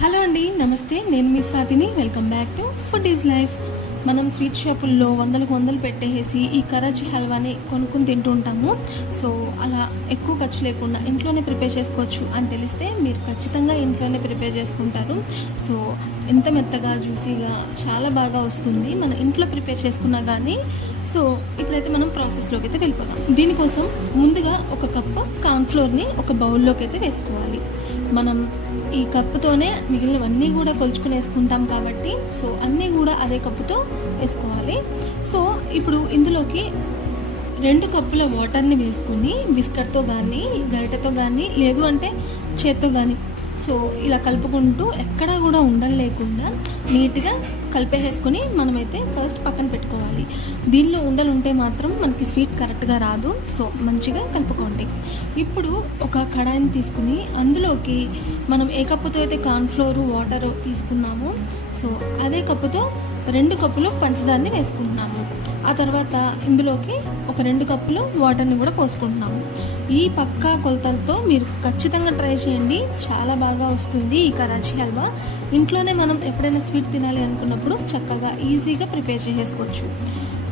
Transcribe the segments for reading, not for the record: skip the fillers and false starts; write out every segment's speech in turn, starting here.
Hello అండి, నమస్తే. నేను మీ స్వాతిని. Welcome back to food is life. మనం స్వీట్ షాపుల్లో వందలు పెట్టేసి ఈ కరాచీ హల్వాని కొనుక్కుని తింటూ ఉంటాము. సో అలా ఎక్కువ ఖర్చు లేకుండా ఇంట్లోనే ప్రిపేర్ చేసుకోవచ్చు అని తెలిస్తే మీరు ఖచ్చితంగా ఇంట్లోనే ప్రిపేర్ చేసుకుంటారు. సో ఎంత మెత్తగా జ్యూసీగా చాలా బాగా వస్తుంది మన ఇంట్లో ప్రిపేర్ చేసుకున్నా కానీ. సో ఇప్పుడైతే మనం ప్రాసెస్లోకి అయితే వెళ్ళిపోదాం. దీనికోసం ముందుగా ఒక కప్పు కార్న్ఫ్లోర్ని ఒక బౌల్లోకి అయితే వేసుకోవాలి. మనం ఈ కప్పుతోనే మిగిలినవన్నీ కూడా కొలుచుకుని వేసుకుంటాం కాబట్టి సో అన్నీ కూడా అదే కప్పుతో వేసుకోవాలి. సో ఇప్పుడు ఇందులోకి 2 కప్పుల వాటర్ని వేసుకుని బిస్కెట్తో కానీ గరిటెతో కానీ లేదు అంటే చేత్తో కానీ సో ఇలా కలుపుకుంటూ ఎక్కడా కూడా ఉండలు లేకుండా నీట్గా కలిపేసుకొని మనమైతే ఫస్ట్ పక్కన పెట్టుకోవాలి. దీనిలో ఉండలు ఉంటే మాత్రం మనకి స్వీట్ కరెక్ట్గా రాదు. సో మంచిగా కలుపుకోండి. ఇప్పుడు ఒక కడాయిని తీసుకుని అందులోకి మనం ఏ కప్పుతో అయితే కార్న్ఫ్లోర్ వాటర్ తీసుకున్నామో సో అదే కప్పుతో 2 కప్పులు పంచదారని వేసుకుంటున్నాము. ఆ తర్వాత ఇందులోకి ఒక 2 కప్పులు వాటర్ని కూడా పోసుకుంటున్నాము. ఈ పక్కా కొలతలతో మీరు ఖచ్చితంగా ట్రై చేయండి. చాలా బాగా వస్తుంది ఈ కరాచీ హల్వా. ఇంట్లోనే మనం ఎప్పుడైనా స్వీట్ తినాలి అనుకున్నప్పుడు చక్కగా ఈజీగా ప్రిపేర్ చేసుకోవచ్చు.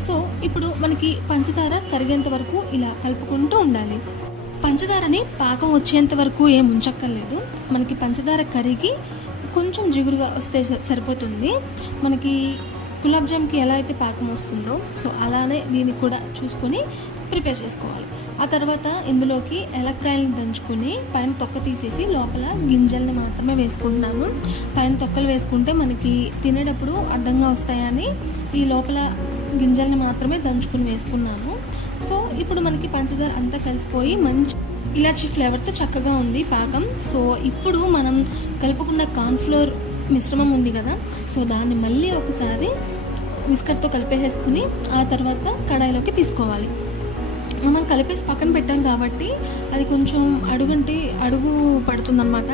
సో ఇప్పుడు మనకి పంచదార కరిగేంత వరకు ఇలా కలుపుకుంటూ ఉండాలి. పంచదారని పాకం వచ్చేంత వరకు ఏం ఉంచక్కర్లేదు. మనకి పంచదార కరిగి కొంచెం జిగురుగా వస్తే సరిపోతుంది. మనకి గులాబ్ జామ్కి ఎలా అయితే పాకం వస్తుందో సో అలానే దీనికి కూడా చూసుకొని ప్రిపేర్ చేసుకోవాలి. ఆ తర్వాత ఇందులోకి ఏలక్కాయలను దంచుకొని పైన తొక్క తీసేసి లోపల గింజల్ని మాత్రమే వేసుకుంటున్నాను. పైన తొక్కలు వేసుకుంటే మనకి తినేటప్పుడు అడ్డంగా వస్తాయని ఈ లోపల గింజల్ని మాత్రమే దంచుకొని వేసుకున్నాను. సో ఇప్పుడు మనకి పంచదార అంతా కలిసిపోయి మంచి ఇలాచీ ఫ్లేవర్తో చక్కగా ఉంది పాకం. సో ఇప్పుడు మనం కలుపుకున్న కార్న్ఫ్లోర్ మిశ్రమం ఉంది కదా సో దాన్ని మళ్ళీ ఒకసారి విస్కర్తో కలిపేసుకుని ఆ తర్వాత కడాయిలోకి తీసుకోవాలి. మనం కలిపేసి పక్కన పెట్టాం కాబట్టి అది కొంచెం అడుగు పడుతుందన్నమాట.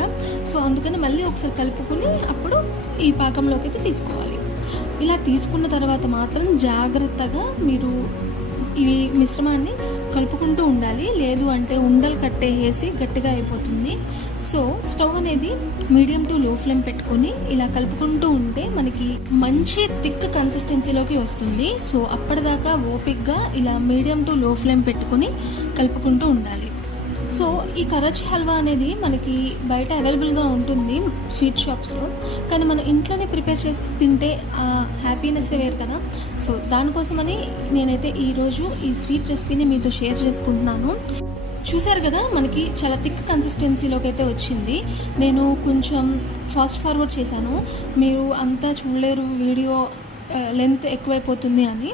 సో అందుకని మళ్ళీ ఒకసారి కలుపుకుని అప్పుడు ఈ పాకంలోకి అయితే తీసుకోవాలి. ఇలా తీసుకున్న తర్వాత మాత్రం జాగ్రత్తగా మీరు ఈ మిశ్రమాన్ని కలుపుకుంటూ ఉండాలి. లేదు అంటే ఉండలు కట్టేసి గట్టిగా అయిపోతుంది. సో స్టవ్ అనేది మీడియం టు లో ఫ్లేమ్ పెట్టుకొని ఇలా కలుపుకుంటూ ఉంటే మనకి మంచి థిక్ కన్సిస్టెన్సీలోకి వస్తుంది. సో అప్పటిదాకా ఓపిక్గా ఇలా మీడియం టు లో ఫ్లేమ్ పెట్టుకొని కలుపుకుంటూ ఉండాలి. సో ఈ కరాచీ హల్వా అనేది మనకి బయట అవైలబుల్గా ఉంటుంది స్వీట్ షాప్స్లో, కానీ మనం ఇంట్లోనే ప్రిపేర్ చేసి తింటే ఆ హ్యాపీనెస్సే వేరు కదా. సో దానికోసమని నేనైతే ఈరోజు ఈ స్వీట్ రెసిపీని మీతో షేర్ చేసుకుంటున్నాను. చూసారు కదా మనకి చాలా థిక్ కన్సిస్టెన్సీలోకి అయితే వచ్చింది. నేను కొంచెం ఫాస్ట్ ఫార్వర్డ్ చేశాను, మీరు అంతా చూడలేరు, వీడియో లెంత్ ఎక్కువైపోతుంది అని.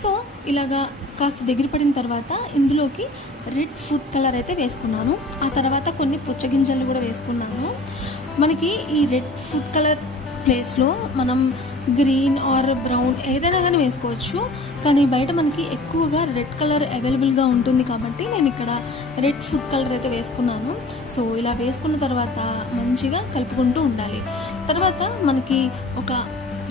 సో ఇలాగా కాస్త దగ్గర పడిన తర్వాత ఇందులోకి రెడ్ ఫుడ్ కలర్ అయితే వేసుకున్నాను. ఆ తర్వాత కొన్ని పుచ్చగింజలు కూడా వేసుకున్నాను. మనకి ఈ రెడ్ ఫుడ్ కలర్ ప్లేస్లో మనం గ్రీన్ ఆర్ బ్రౌన్ ఏదైనా కానీ వేసుకోవచ్చు, కానీ బయట మనకి ఎక్కువగా రెడ్ కలర్ అవైలబుల్గా ఉంటుంది కాబట్టి నేను ఇక్కడ రెడ్ ఫుడ్ కలర్ అయితే వేసుకున్నాను. సో ఇలా వేసుకున్న తర్వాత మంచిగా కలుపుకుంటూ ఉండాలి. తర్వాత మనకి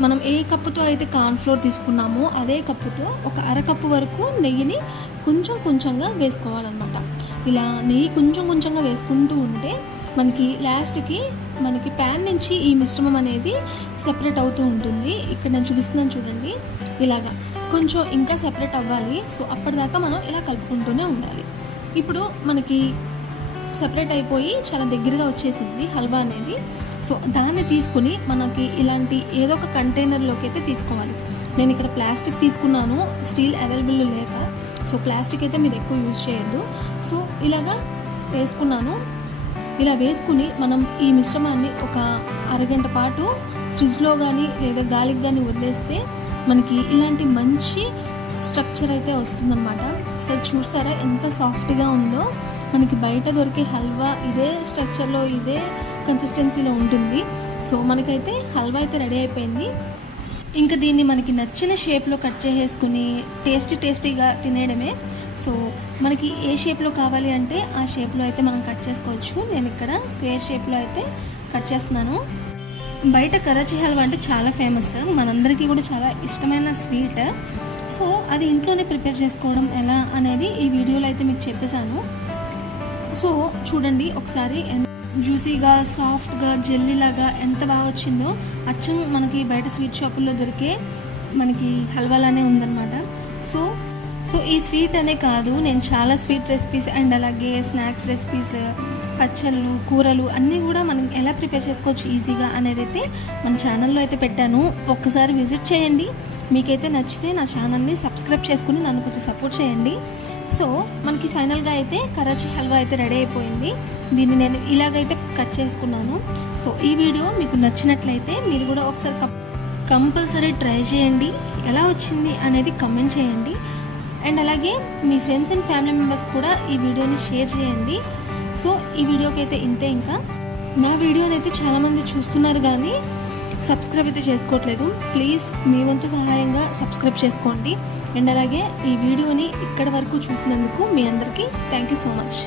మనం ఏ కప్పుతో అయితే కార్న్ఫ్లోర్ తీసుకున్నామో అదే కప్పుతో ఒక అరకప్పు వరకు నెయ్యిని కొంచెంగా వేసుకోవాలన్నమాట. ఇలా నెయ్యి కొంచెంగా వేసుకుంటూ ఉంటే మనకి లాస్ట్కి మనకి ప్యాన్ నుంచి ఈ మిశ్రమం అనేది సెపరేట్ అవుతూ ఉంటుంది. ఇక్కడ నేను చూపిస్తున్నాను చూడండి, ఇలాగా కొంచెం ఇంకా సెపరేట్ అవ్వాలి. సో అప్పటిదాకా మనం ఇలా కలుపుకుంటూనే ఉండాలి. ఇప్పుడు మనకి సెపరేట్ అయిపోయి చాలా దగ్గరగా వచ్చేసింది హల్వా అనేది. సో దాన్ని తీసుకుని మనకి ఇలాంటి ఏదో ఒక కంటైనర్లోకి అయితే తీసుకోవాలి. నేను ఇక్కడ ప్లాస్టిక్ తీసుకున్నాను, స్టీల్ అవైలబుల్ లేక. సో ప్లాస్టిక్ అయితే మీరు ఎక్కువ యూజ్ చేయొద్దు. సో ఇలాగా వేసుకున్నాను. ఇలా వేసుకుని మనం ఈ మిశ్రమాన్ని ఒక అరగంట పాటు ఫ్రిడ్జ్లో కానీ లేదా గాలికి కానీ వదిలేస్తే మనకి ఇలాంటి మంచి స్ట్రక్చర్ అయితే వస్తుందన్నమాట. సో చూసారా ఎంత సాఫ్ట్గా ఉందో. మనకి బయట దొరికే హల్వా ఇదే స్ట్రక్చర్లో ఇదే కన్సిస్టెన్సీలో ఉంటుంది. సో మనకైతే హల్వా అయితే రెడీ అయిపోయింది. ఇంకా దీన్ని మనకి నచ్చిన షేప్లో కట్ చేసేసుకుని టేస్టీగా తినేయడమే. సో మనకి ఏ షేప్లో కావాలి అంటే ఆ షేప్లో అయితే మనం కట్ చేసుకోవచ్చు. నేను ఇక్కడ స్క్వేర్ షేప్లో అయితే కట్ చేస్తున్నాను. బయట కరాచీ హల్వా అంటే చాలా ఫేమస్, మనందరికీ కూడా చాలా ఇష్టమైన స్వీట్. సో అది ఇంట్లోనే ప్రిపేర్ చేసుకోవడం ఎలా అనేది ఈ వీడియోలో అయితే మీకు చెప్పేశాను. సో చూడండి ఒకసారి జ్యూసీగా సాఫ్ట్గా జెల్లీలాగా ఎంత బాగా వచ్చిందో అచ్చం మనకి బయట స్వీట్ షాపుల్లో దొరికే మనకి హల్వాలానే ఉందన్నమాట. సో ఈ స్వీట్ అనే కాదు, నేను చాలా స్వీట్ రెసిపీస్ అండ్ అలాగే స్నాక్స్ రెసిపీస్, పచ్చళ్ళు, కూరలు అన్నీ కూడా మనం ఎలా ప్రిపేర్ చేసుకోవచ్చు ఈజీగా అనేది అయితే మన ఛానల్లో అయితే పెట్టాను. ఒక్కసారి విజిట్ చేయండి. మీకైతే నచ్చితే నా ఛానల్ని సబ్స్క్రైబ్ చేసుకుని నన్ను కొంచెం సపోర్ట్ చేయండి. సో మనకి ఫైనల్గా అయితే కరాచీ హల్వా అయితే రెడీ అయిపోయింది. దీన్ని నేను ఇలాగైతే కట్ చేసుకున్నాను. సో ఈ వీడియో మీకు నచ్చినట్లయితే మీరు కూడా ఒకసారి కంపల్సరీ ట్రై చేయండి. ఎలా వచ్చింది అనేది కమెంట్ చేయండి. అండ్ అలాగే మీ ఫ్రెండ్స్ అండ్ ఫ్యామిలీ మెంబర్స్ కూడా ఈ వీడియోని షేర్ చేయండి. సో ఈ వీడియోకి అయితే ఇంతే. ఇంకా నా వీడియోని అయితే చాలామంది చూస్తున్నారు కానీ సబ్స్క్రైబ్ అయితే చేసుకోవట్లేదు. ప్లీజ్ మీ వంతు సహాయంగా సబ్స్క్రైబ్ చేసుకోండి. అండ్ అలాగే ఈ వీడియోని ఇక్కడి వరకు చూసినందుకు మీ అందరికీ థ్యాంక్ యూ సో మచ్.